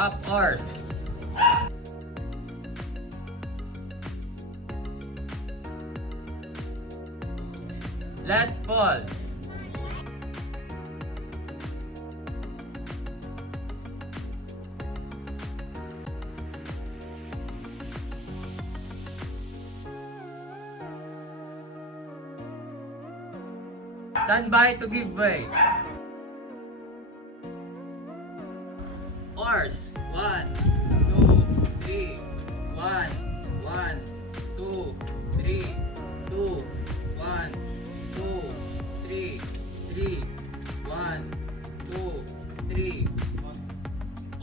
Up oars. Let fall. Stand by to give way. Oars. 1, 2, 3. 1, 1, 2, 3. 2, 1, 2, 3. 3, 1, 2, 3.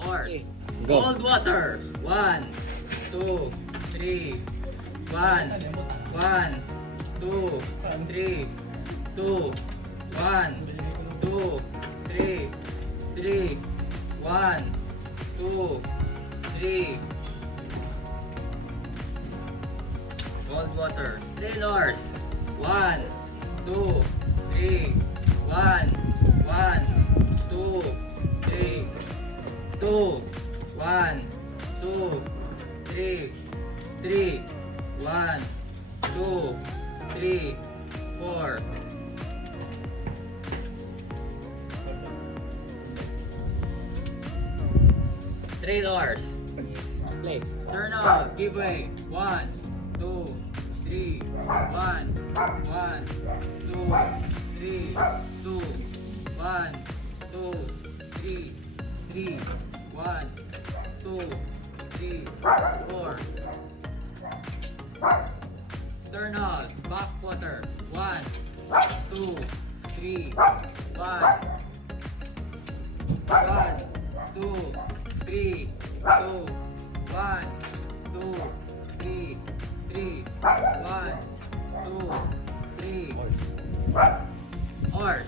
Oars. Go. Cold water. 1, 2, 3. 1, 1, 2, 3. 2, 1, 2, 3, 3, 1, 2, 3. Cold water. Trailers. 1, 2, 3, 1, 1, 2, 3, 2, 1, 2, 3, 3, 1, 2, 3, 4. Trailers. Play. Turn out. Give way. 1, 2, 3. 1, 1, 2, 3, 2. 1, 2, 3, 3. 1, 2, 3, 4. Turn out. Back water. 1, 2, 3. 1, 1, 2, 3, 2, 1, 2, 3, 3, 1, 2, 3. Oars.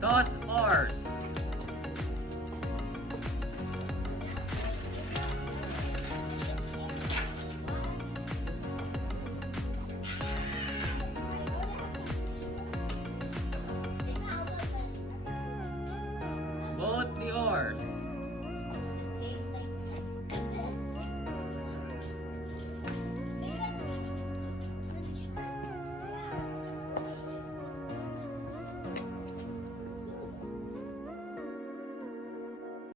Toss oars.